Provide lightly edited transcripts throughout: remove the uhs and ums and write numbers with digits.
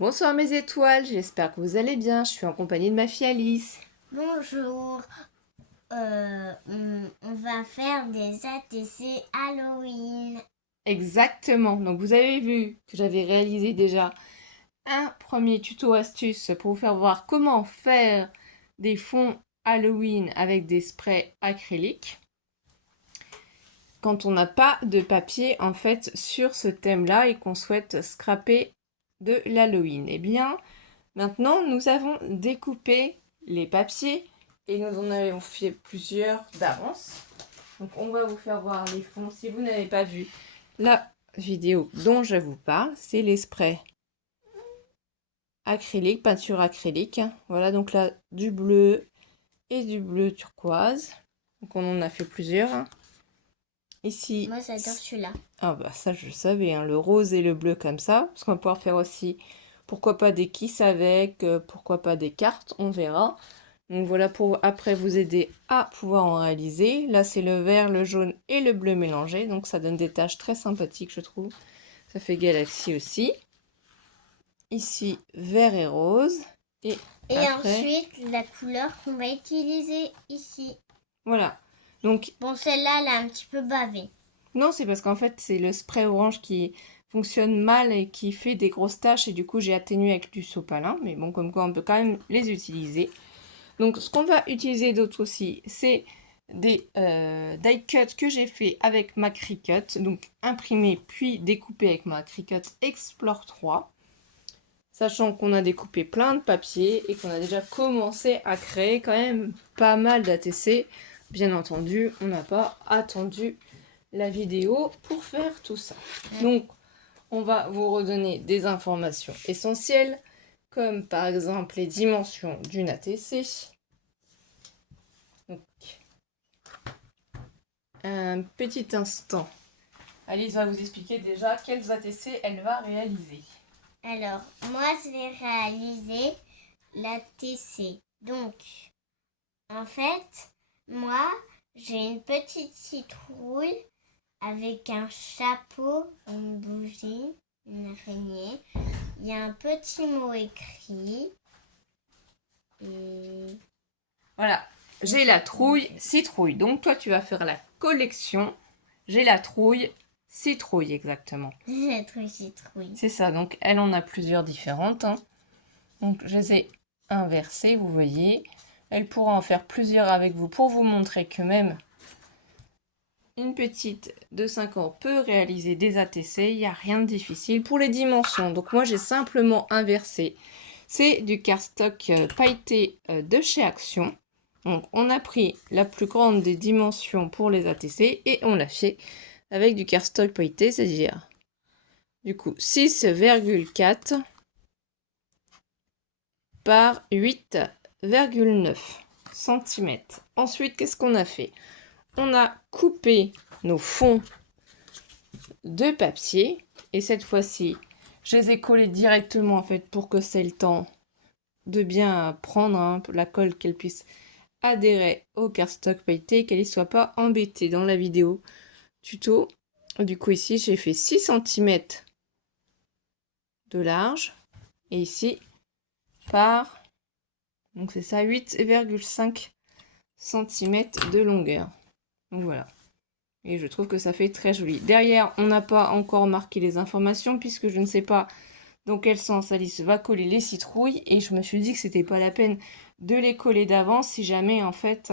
Bonsoir mes étoiles, j'espère que vous allez bien. Je suis en compagnie de ma fille Alice. Bonjour, on va faire des ATC Halloween. Exactement, donc vous avez vu que j'avais réalisé déjà un premier tuto astuce pour vous faire voir comment faire des fonds Halloween avec des sprays acryliques quand on n'a pas de papier en fait sur ce thème-là et qu'on souhaite scraper de l'Halloween. Eh bien, maintenant nous avons découpé les papiers et nous en avons fait plusieurs d'avance. Donc on va vous faire voir les fonds. Si vous n'avez pas vu la vidéo dont je vous parle, c'est les sprays acrylique, peinture acrylique. Voilà, donc là du bleu et du bleu turquoise. Donc on en a fait plusieurs. Ici, Moi, j'adore celui-là. ah bah ça je savais, hein, le rose et le bleu comme ça. Parce qu'on va pouvoir faire aussi, pourquoi pas des kisses avec, pourquoi pas des cartes, on verra. Donc voilà pour après vous aider à pouvoir en réaliser. Là c'est le vert, le jaune et le bleu mélangés. Donc ça donne des taches très sympathiques je trouve. Ça fait galaxie aussi. Ici vert et rose. Et Et après, ensuite, la couleur qu'on va utiliser ici. voilà. Donc Bon, celle-là, elle a un petit peu bavé. non c'est parce qu'en fait c'est le spray orange qui fonctionne mal et qui fait des grosses taches. Et du coup j'ai atténué avec du sopalin. Mais bon comme quoi on peut quand même les utiliser. Donc ce qu'on va utiliser d'autre aussi, c'est des die cuts que j'ai fait avec ma Cricut, donc imprimé puis découpé avec ma Cricut Explore 3. Sachant qu'on a découpé plein de papiers et qu'on a déjà commencé à créer quand même pas mal d'ATC. Bien entendu, on n'a pas attendu la vidéo pour faire tout ça. Donc, on va vous redonner des informations essentielles, comme par exemple les dimensions d'une ATC. Donc, un petit instant. Alice va vous expliquer déjà quels ATC elle va réaliser. Alors, moi, je vais réaliser l'ATC. Donc, en fait, moi, j'ai une petite citrouille avec un chapeau, une bougie, une araignée. Il y a un petit mot écrit. Et Voilà, j'ai la trouille, citrouille. Donc toi, tu vas faire la collection. J'ai la trouille, citrouille exactement. j'ai trouvé citrouille. C'est ça, donc elle en a plusieurs différentes, hein. Donc je les ai inversées, vous voyez. Elle pourra en faire plusieurs avec vous pour vous montrer que même une petite de 5 ans peut réaliser des ATC. Il n'y a rien de difficile pour les dimensions. Donc moi, j'ai simplement inversé. C'est du cardstock pailleté de chez Action. Donc on a pris la plus grande des dimensions pour les ATC et on l'a fait avec du cardstock pailleté, c'est-à-dire du coup 6,4 par 8,9 cm. Ensuite, qu'est-ce qu'on a fait? On a coupé nos fonds de papier et cette fois-ci, je les ai collés directement en fait pour que c'est le temps de bien prendre, hein, la colle, qu'elle puisse adhérer au cardstock pailleté, qu'elle ne soit pas embêtée dans la vidéo tuto. Du coup ici j'ai fait 6 cm de large et ici par, donc c'est ça, 8,5 cm de longueur. Donc voilà. Et je trouve que ça fait très joli. Derrière, on n'a pas encore marqué les informations puisque je ne sais pas dans quel sens Alice va coller les citrouilles. Et je me suis dit que c'était pas la peine de les coller d'avance si jamais en fait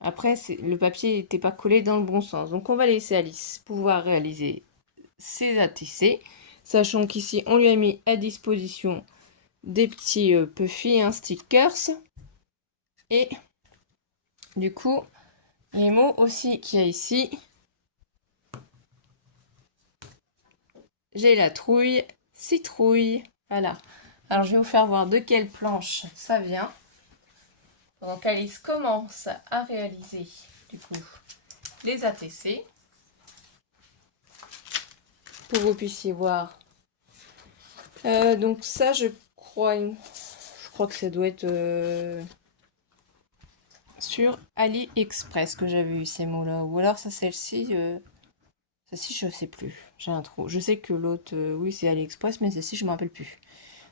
après le papier n'était pas collé dans le bon sens. Donc on va laisser Alice pouvoir réaliser ses ATC. Sachant qu'ici on lui a mis à disposition des petits puffy, hein, stickers. Et du coup, les mots aussi qu'il y a ici. J'ai la trouille, citrouille. Voilà. Alors je vais vous faire voir de quelle planche ça vient. Pendant qu'Alice commence à réaliser du coup les ATC. Pour que vous puissiez voir. Donc ça je crois que ça doit être sur AliExpress que j'avais eu ces mots-là. Ou alors ça celle-ci, Celle-ci, je sais plus. J'ai un trou. Je sais que l'autre, oui, c'est AliExpress, mais celle-ci, je me rappelle plus.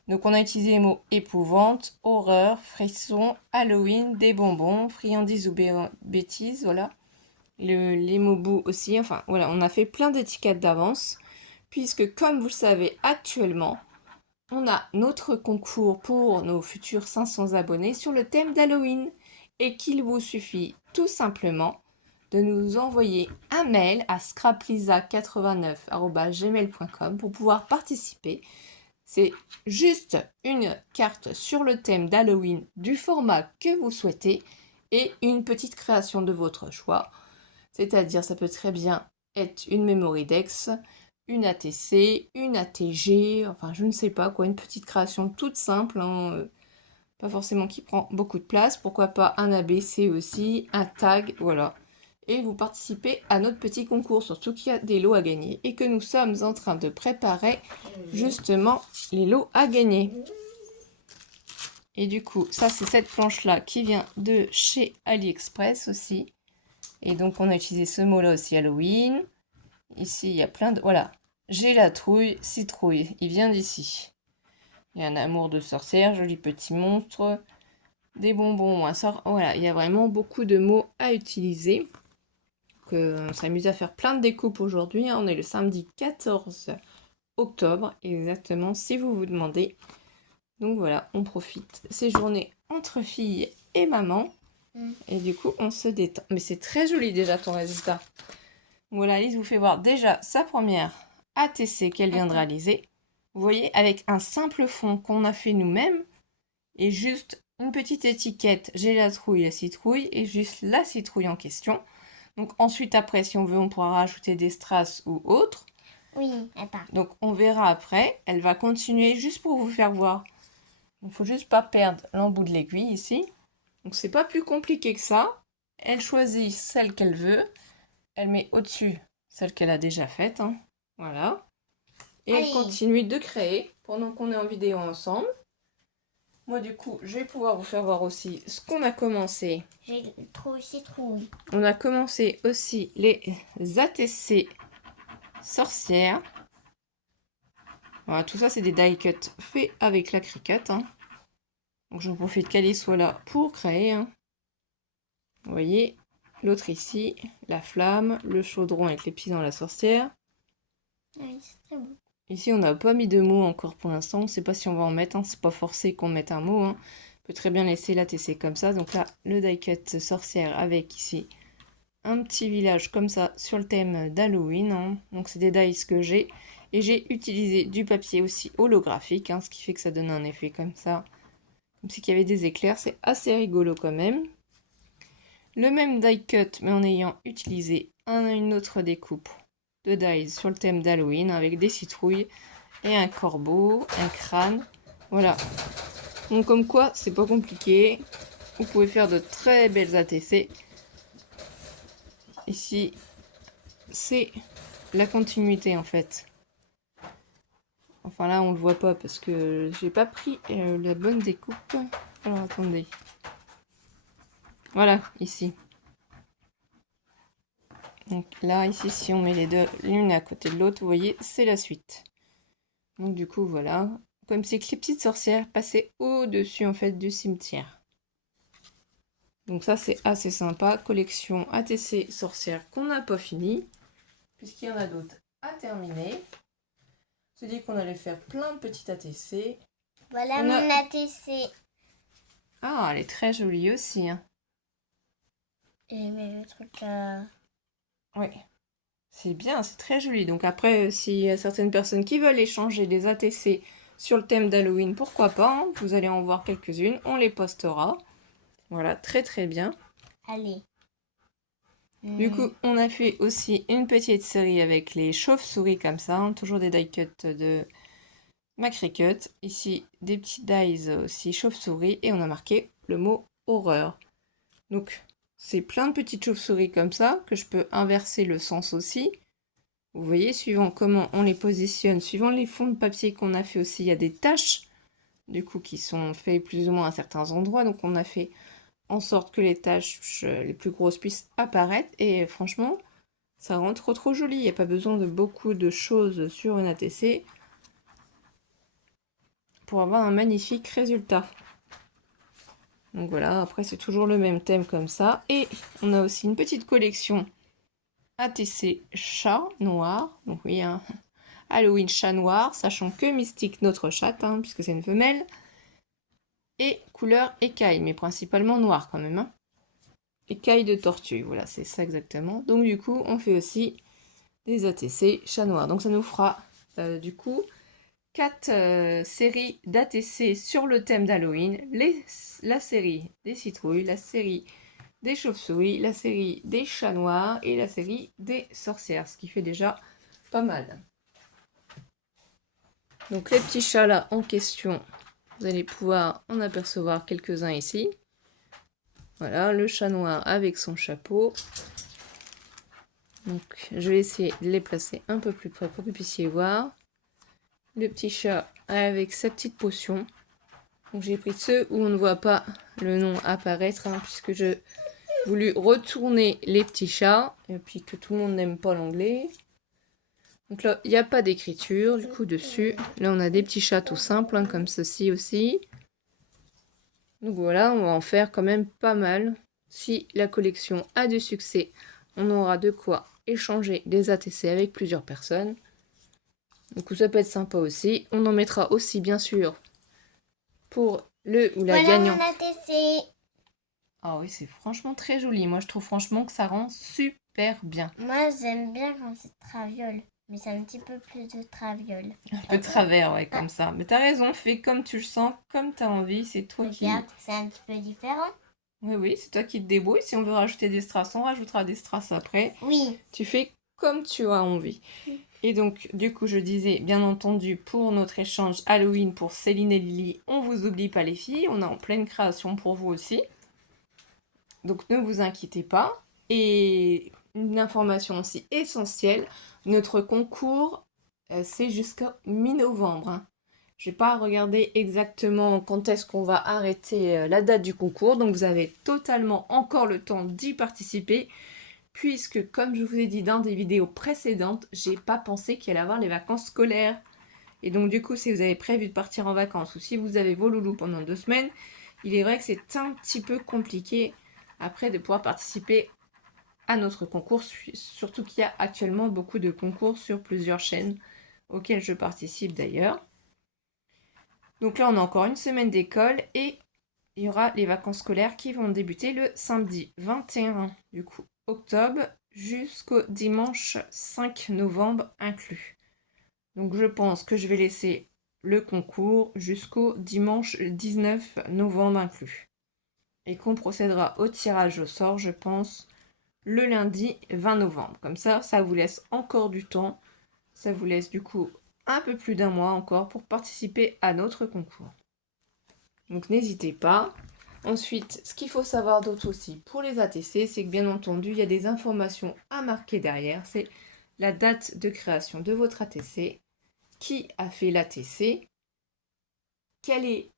Donc, on a utilisé les mots épouvante, horreur, frisson, Halloween, des bonbons, friandises ou bêtises, voilà. Les mots bout aussi. Enfin, voilà, on a fait plein d'étiquettes d'avance. Puisque, comme vous le savez actuellement, on a notre concours pour nos futurs 500 abonnés sur le thème d'Halloween. Et qu'il vous suffit tout simplement de nous envoyer un mail à scraplisa89@gmail.com pour pouvoir participer. C'est juste une carte sur le thème d'Halloween du format que vous souhaitez et une petite création de votre choix. C'est-à-dire, ça peut très bien être une memory dex, une ATC, une ATG, enfin je ne sais pas quoi, une petite création toute simple, hein, pas forcément qui prend beaucoup de place, pourquoi pas un ABC aussi, un tag, voilà. Et vous participez à notre petit concours, surtout qu'il y a des lots à gagner et que nous sommes en train de préparer justement les lots à gagner. Et du coup, ça c'est cette planche-là qui vient de chez AliExpress aussi. Et donc on a utilisé ce mot-là aussi, Halloween. Ici, il y a plein de... Voilà, j'ai la trouille, citrouille, il vient d'ici. Il y a un amour de sorcière, joli petit monstre, des bonbons, un sort... Voilà, il y a vraiment beaucoup de mots à utiliser. On s'amuse à faire plein de découpes aujourd'hui. On est le samedi 14 octobre, exactement, si vous vous demandez. Donc voilà, on profite ces journées entre filles et maman. Et du coup, on se détend. Mais c'est très joli déjà ton résultat. Voilà, Alice vous fait voir déjà sa première ATC qu'elle vient de réaliser. Vous voyez, avec un simple fond qu'on a fait nous-mêmes et juste une petite étiquette, j'ai la trouille, la citrouille et juste la citrouille en question. Donc ensuite, après, si on veut, on pourra rajouter des strass ou autres. Oui, attends. Donc on verra après. Elle va continuer juste pour vous faire voir. Il ne faut juste pas perdre l'embout de l'aiguille ici. Donc c'est pas plus compliqué que ça. Elle choisit celle qu'elle veut. Elle met au-dessus celle qu'elle a déjà faite. Hein. Voilà. Et elle continue de créer pendant qu'on est en vidéo ensemble. Moi, du coup, je vais pouvoir vous faire voir aussi ce qu'on a commencé. J'ai trop citrouille. On a commencé aussi les ATC sorcières. Voilà, tout ça, c'est des die cuts faits avec la Cricut. Hein. Donc, j'en profite qu'Alice soit là pour créer. Hein. Vous voyez, l'autre ici, la flamme, le chaudron avec les pieds dans la sorcière. Oui, c'est très beau. Ici, on n'a pas mis de mots encore pour l'instant. On ne sait pas si on va en mettre. Hein. C'est pas forcé qu'on mette un mot. Hein. On peut très bien laisser la TC comme ça. Donc là, le die cut sorcière avec ici un petit village comme ça sur le thème d'Halloween. Hein. Donc c'est des dice que j'ai. Et j'ai utilisé du papier aussi holographique. Hein, ce qui fait que ça donne un effet comme ça. Comme si il y avait des éclairs. C'est assez rigolo quand même. Le même die cut, mais en ayant utilisé une autre découpe de dies sur le thème d'Halloween avec des citrouilles et un corbeau, un crâne. Voilà. Donc comme quoi, c'est pas compliqué. Vous pouvez faire de très belles ATC. Ici, c'est la continuité en fait. Enfin là, on le voit pas parce que j'ai pas pris la bonne découpe. Alors attendez. Voilà, ici. Donc là, ici, si on met les deux l'une à côté de l'autre, vous voyez, c'est la suite. Donc du coup, voilà. Comme c'est que les petites sorcières passaient au-dessus, en fait, du cimetière. Donc ça, c'est assez sympa. Collection ATC sorcières qu'on n'a pas fini. Puisqu'il y en a d'autres à terminer. On s'est dit qu'on allait faire plein de petites ATC. Voilà mon ATC. Ah, elle est très jolie aussi. Hein. Et mais le truc... Oui. C'est bien, c'est très joli. Donc après, s'il y a certaines personnes qui veulent échanger des ATC sur le thème d'Halloween, pourquoi pas, hein, vous allez en voir quelques-unes, on les postera. Voilà, très très bien. Allez. Du coup, on a fait aussi une petite série avec les chauves-souris comme ça, hein, toujours des die cuts de ma Cricut. Ici, des petits dies aussi chauves-souris et on a marqué le mot horreur. Donc, c'est plein de petites chauves-souris comme ça que je peux inverser le sens aussi. Vous voyez, suivant comment on les positionne, suivant les fonds de papier qu'on a fait aussi, il y a des taches, du coup, qui sont faites plus ou moins à certains endroits. Donc, on a fait en sorte que les taches les plus grosses puissent apparaître. Et franchement, Ça rend trop joli. Il n'y a pas besoin de beaucoup de choses sur une ATC pour avoir un magnifique résultat. Donc voilà, après c'est toujours le même thème comme ça. Et on a aussi une petite collection ATC chat noir. Donc oui, un Halloween chat noir, sachant que Mystique, notre chatte, hein, puisque c'est une femelle, et couleur écaille, mais principalement noir quand même. Hein. Écaille de tortue, voilà, c'est ça exactement. Donc du coup, on fait aussi des ATC chat noir. Donc ça nous fera du coup 4 séries d'ATC sur le thème d'Halloween. La série des citrouilles, la série des chauves-souris, la série des chats noirs et la série des sorcières, ce qui fait déjà pas mal. Donc les petits chats là en question, vous allez pouvoir en apercevoir quelques-uns ici. Voilà, le chat noir avec son chapeau. Donc je vais essayer de les placer un peu plus près pour que vous puissiez voir. Le petit chat avec sa petite potion. Donc j'ai pris ceux où on ne voit pas le nom apparaître, hein, puisque je voulu retourner les petits chats, et puis que tout le monde n'aime pas l'anglais. Donc là, il n'y a pas d'écriture du coup dessus. Là, on a des petits chats tout simples, hein, comme ceci aussi. Donc voilà, on va en faire quand même pas mal. Si la collection a du succès, on aura de quoi échanger des ATC avec plusieurs personnes. Donc ça peut être sympa aussi. On en mettra aussi, bien sûr, pour le ou la gagnante. Voilà mon ATC. Ah oui, c'est franchement très joli. Moi, je trouve franchement que ça rend super bien. Moi, j'aime bien quand c'est traviole. Mais c'est un petit peu plus de traviole. Un peu de travers, ouais, comme ça. Mais t'as raison, fais comme tu le sens, comme t'as envie. C'est toi qui... Regarde, c'est un petit peu différent. Oui, c'est toi qui te débrouilles. Si on veut rajouter des strass, on rajoutera des strass après. Oui. Tu fais comme tu as envie. Et donc, du coup, je disais, bien entendu, pour notre échange Halloween pour Céline et Lily, on vous oublie pas les filles. On est en pleine création pour vous aussi. Donc, ne vous inquiétez pas. Et une information aussi essentielle, notre concours, c'est jusqu'à mi-novembre. Hein. Je n'ai pas regardé exactement quand est-ce qu'on va arrêter la date du concours. Donc, vous avez totalement encore le temps d'y participer. Puisque, comme je vous ai dit dans des vidéos précédentes, j'ai pas pensé qu'il allait avoir les vacances scolaires. Et donc, du coup, si vous avez prévu de partir en vacances ou si vous avez vos loulous pendant 2 semaines, il est vrai que c'est un petit peu compliqué après de pouvoir participer à notre concours, surtout qu'il y a actuellement beaucoup de concours sur plusieurs chaînes auxquelles je participe d'ailleurs. Donc là, on a encore une semaine d'école et il y aura les vacances scolaires qui vont débuter le samedi 21 du coup octobre jusqu'au dimanche 5 novembre inclus. Donc je pense que je vais laisser le concours jusqu'au dimanche 19 novembre inclus. Et qu'on procédera au tirage au sort, je pense, le lundi 20 novembre. Comme ça vous laisse encore du temps. Ça vous laisse du coup un peu plus d'un mois encore pour participer à notre concours. Donc n'hésitez pas. Ensuite, ce qu'il faut savoir d'autre aussi pour les ATC, c'est que bien entendu, il y a des informations à marquer derrière. C'est la date de création de votre ATC, qui a fait l'ATC, quel est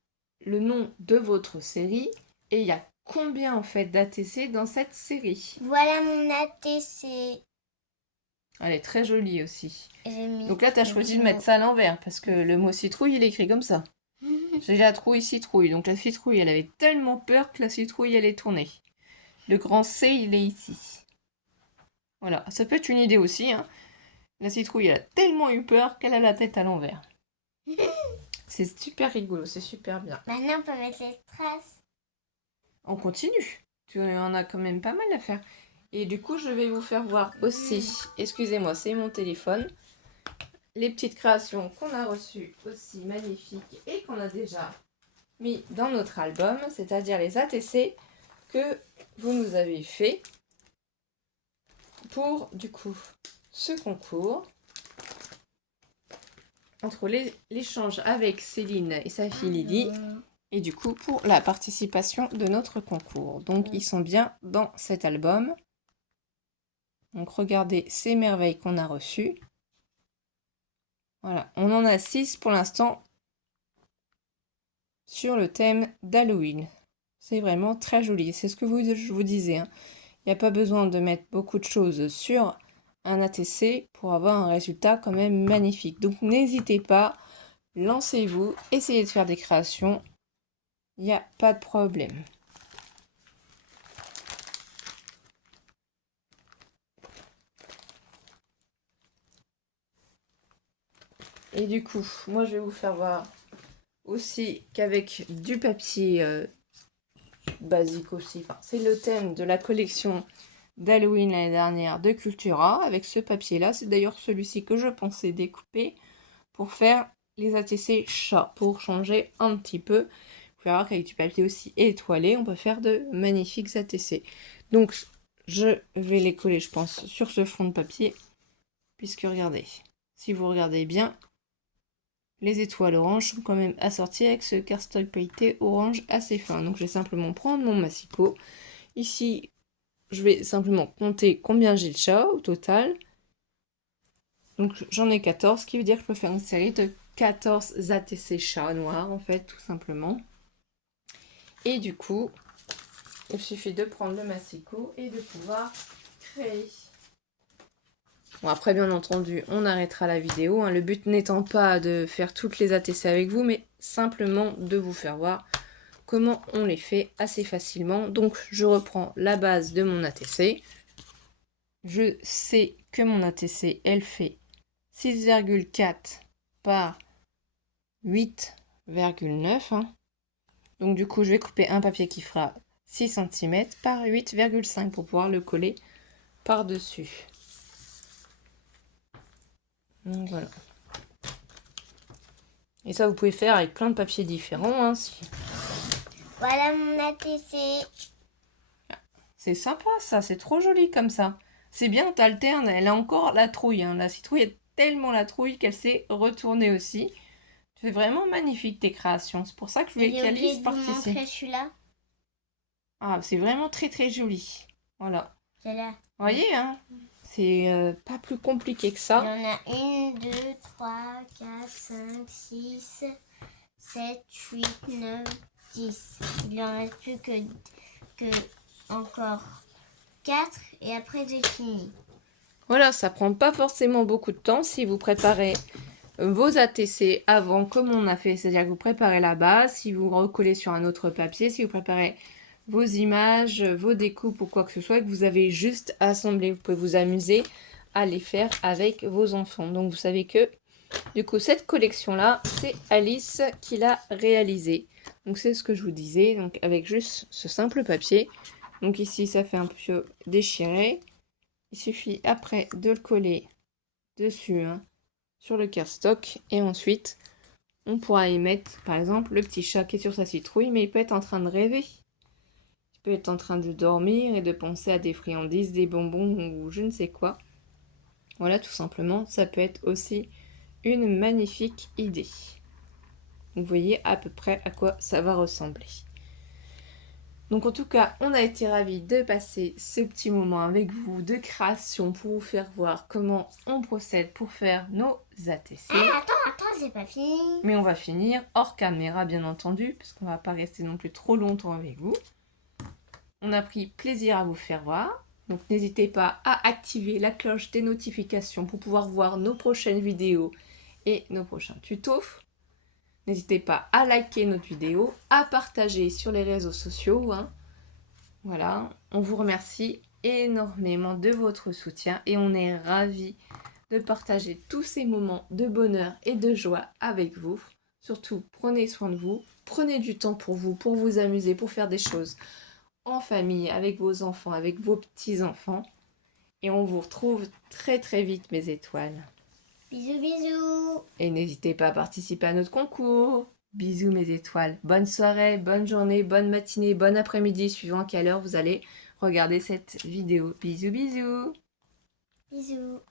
le nom de votre série, et il y a combien en fait d'ATC dans cette série. Voilà mon ATC. Elle est très jolie aussi. Mis donc là, tu as choisi de mettre ça à l'envers, parce que le mot citrouille, il est écrit comme ça. J'ai la trouille citrouille. Donc la citrouille, elle avait tellement peur que la citrouille, elle est tournée. Le grand C, il est ici. Voilà, ça peut être une idée aussi. Hein. La citrouille, elle a tellement eu peur qu'elle a la tête à l'envers. C'est super rigolo, c'est super bien. Maintenant, on peut mettre les strass. On continue. Tu en as quand même pas mal à faire. Et du coup, je vais vous faire voir aussi, excusez-moi, c'est mon téléphone, les petites créations qu'on a reçues aussi magnifiques et qu'on a déjà mis dans notre album, c'est-à-dire les ATC que vous nous avez fait pour, du coup, ce concours. Entre l'échange avec Céline et sa fille Lily, et du coup pour la participation de notre concours. Donc ils sont bien dans cet album. Donc regardez ces merveilles qu'on a reçues. Voilà, on en a 6 pour l'instant sur le thème d'Halloween. C'est vraiment très joli, c'est ce que je vous disais. Hein. Il n'y a pas besoin de mettre beaucoup de choses sur un ATC pour avoir un résultat quand même magnifique. Donc n'hésitez pas, lancez-vous, essayez de faire des créations, il n'y a pas de problème. Et du coup, moi je vais vous faire voir aussi qu'avec du papier basique aussi, enfin, c'est le thème de la collection d'Halloween l'année dernière de Cultura, avec ce papier-là. C'est d'ailleurs celui-ci que je pensais découper pour faire les ATC chats, pour changer un petit peu. Vous pouvez voir qu'avec du papier aussi étoilé, on peut faire de magnifiques ATC. Donc, je vais les coller, je pense, sur ce fond de papier, puisque regardez, si vous regardez bien, les étoiles oranges sont quand même assorties avec ce cardstock pailleté orange assez fin. Donc, je vais simplement prendre mon massicot. Ici, je vais simplement compter combien j'ai de chats au total. Donc j'en ai 14, ce qui veut dire que je peux faire une série de 14 ATC chats noirs en fait, tout simplement. Et du coup, il suffit de prendre le massicot et de pouvoir créer. Bon, après bien entendu, on arrêtera la vidéo, hein. Le but n'étant pas de faire toutes les ATC avec vous, mais simplement de vous faire voir comment on les fait assez facilement. Donc je reprends la base de mon ATC. Je sais que mon ATC, elle fait 6,4 par 8,9. Hein. Donc du coup, je vais couper un papier qui fera 6 cm par 8,5 pour pouvoir le coller par-dessus. Donc voilà. Et ça, vous pouvez faire avec plein de papiers différents. Hein, si... Voilà mon ATC. C'est sympa ça, c'est trop joli comme ça. C'est bien, t'alternes, elle a encore la trouille. Hein. La citrouille est tellement la trouille qu'elle s'est retournée aussi. C'est vraiment magnifique tes créations. C'est pour ça que je voulais qu'Alice participe. Montrer celui-là. Ah, c'est vraiment très très joli. Voilà. C'est là. Vous voyez, hein, c'est pas plus compliqué que ça. Il y en a 1, 2, 3, 4, 5, 6, 7, 8, 9, 10. Il n'en reste plus que encore 4 et après j'ai fini. Voilà, ça prend pas forcément beaucoup de temps si vous préparez vos ATC avant, comme on a fait, c'est-à-dire que vous préparez la base, si vous recollez sur un autre papier, si vous préparez vos images, vos découpes ou quoi que ce soit, que vous avez juste assemblé. Vous pouvez vous amuser à les faire avec vos enfants. Donc vous savez que, du coup, cette collection-là, c'est Alice qui l'a réalisée. Donc c'est ce que je vous disais, donc avec juste ce simple papier. Donc ici, ça fait un peu déchiré. Il suffit après de le coller dessus, hein, sur le cardstock. Et ensuite, on pourra y mettre, par exemple, le petit chat qui est sur sa citrouille, mais il peut être en train de rêver. Il peut être en train de dormir et de penser à des friandises, des bonbons ou je ne sais quoi. Voilà, tout simplement, ça peut être aussi une magnifique idée. Vous voyez à peu près à quoi ça va ressembler. Donc en tout cas, on a été ravis de passer ce petit moment avec vous de création pour vous faire voir comment on procède pour faire nos ATC. Attends, c'est pas fini. Mais on va finir hors caméra bien entendu, parce qu'on va pas rester non plus trop longtemps avec vous. On a pris plaisir à vous faire voir. Donc n'hésitez pas à activer la cloche des notifications pour pouvoir voir nos prochaines vidéos et nos prochains tutos. N'hésitez pas à liker notre vidéo, à partager sur les réseaux sociaux. Hein. Voilà, on vous remercie énormément de votre soutien et on est ravis de partager tous ces moments de bonheur et de joie avec vous. Surtout, prenez soin de vous, prenez du temps pour vous amuser, pour faire des choses en famille, avec vos enfants, avec vos petits-enfants. Et on vous retrouve très très vite, mes étoiles. Bisous, bisous. Et n'hésitez pas à participer à notre concours. Bisous mes étoiles. Bonne soirée, bonne journée, bonne matinée, bon après-midi, suivant à quelle heure vous allez regarder cette vidéo. Bisous, bisous. Bisous.